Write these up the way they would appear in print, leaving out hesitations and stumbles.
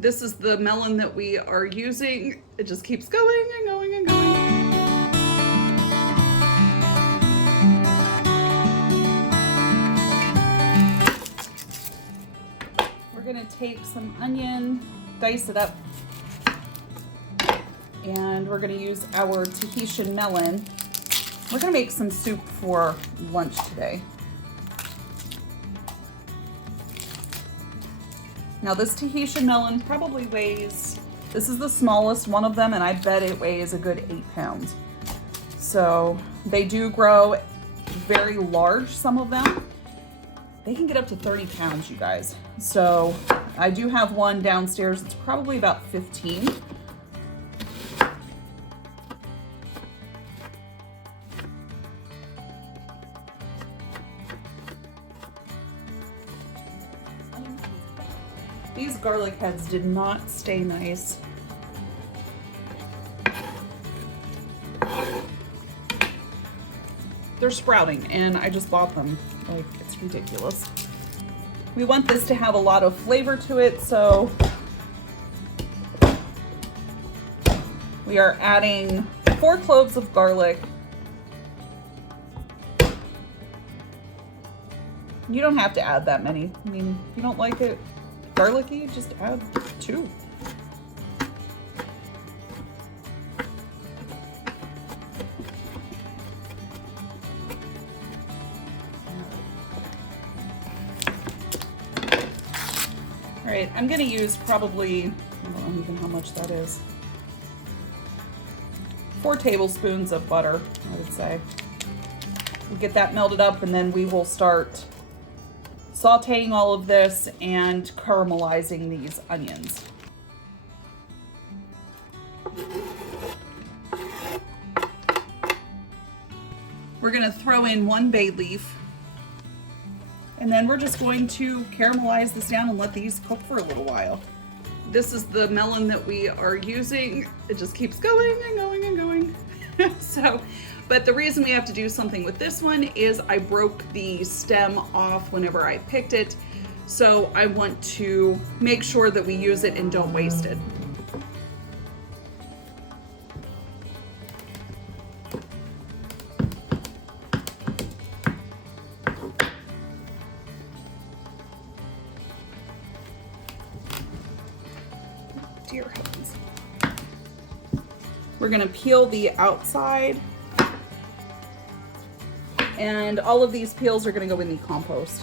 This is the melon that we are using. It just keeps going and going and going. We're gonna take some onion, dice it up, and we're gonna use our Tahitian melon. We're gonna make some soup for lunch today. Now this Tahitian melon probably weighs, this is the smallest one of them, and I bet it weighs a good 8 pounds. So they do grow very large, some of them. They can get up to 30 pounds, you guys. So I do have one downstairs. It's probably about 15. These garlic heads did not stay nice. They're sprouting and I just bought them. Like, it's ridiculous. We want this to have a lot of flavor to it, so we are adding 4 cloves of garlic. You don't have to add that many. I mean, if you don't like it garlicky, just add 2. All right, I'm gonna use probably, I don't know even how much that is. 4 tablespoons of butter, I would say. We'll get that melted up and then we will start sauteing all of this and caramelizing these onions. We're gonna throw in 1 bay leaf, and then we're just going to caramelize this down and let these cook for a little while. This is the melon that we are using. It just keeps going and going and going. But the reason we have to do something with this one is I broke the stem off whenever I picked it. So I want to make sure that we use it and don't waste it. Dear heavens. We're gonna peel the outside, and all of these peels are gonna go in the compost.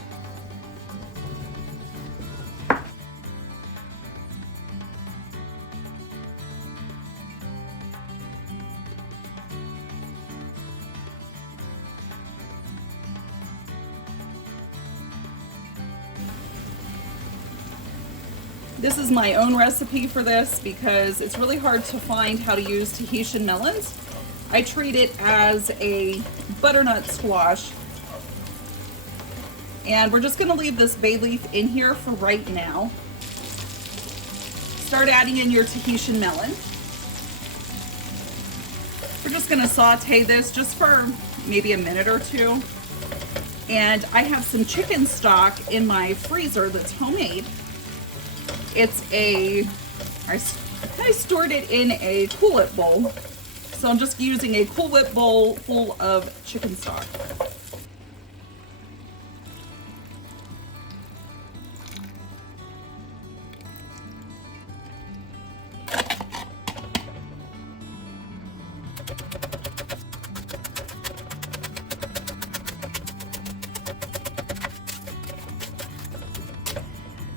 This is my own recipe for this because it's really hard to find how to use Tahitian melons. I treat it as a butternut squash. And we're just gonna leave this bay leaf in here for right now. Start adding in your Tahitian melon. We're just gonna saute this just for maybe a minute or 2. And I have some chicken stock in my freezer that's homemade. It's I stored it in a Cool Whip bowl. So I'm just using a Cool Whip bowl full of chicken stock.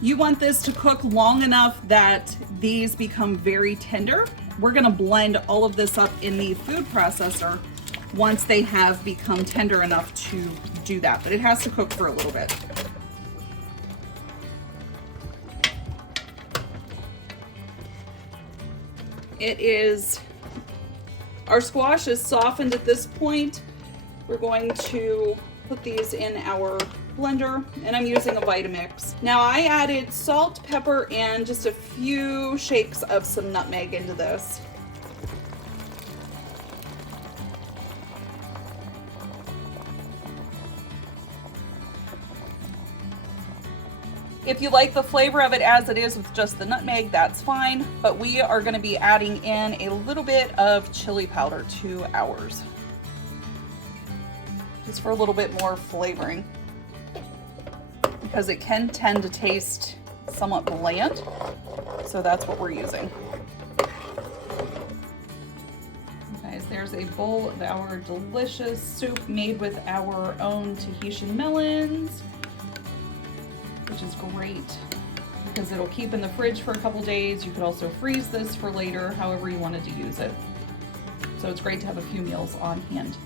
You want this to cook long enough that these become very tender. We're gonna blend all of this up in the food processor once they have become tender enough to do that, but it has to cook for a little bit. Our squash is softened at this point. We're going to put these in our blender, and I'm using a Vitamix. Now I added salt, pepper, and just a few shakes of some nutmeg into this. If you like the flavor of it as it is with just the nutmeg, that's fine, but we are going to be adding in a little bit of chili powder to ours, just for a little bit more flavoring, because it can tend to taste somewhat bland, so that's what we're using. Guys, there's a bowl of our delicious soup made with our own Tahitian melons, which is great because it'll keep in the fridge for a couple days. You could also freeze this for later, however you wanted to use it. So it's great to have a few meals on hand.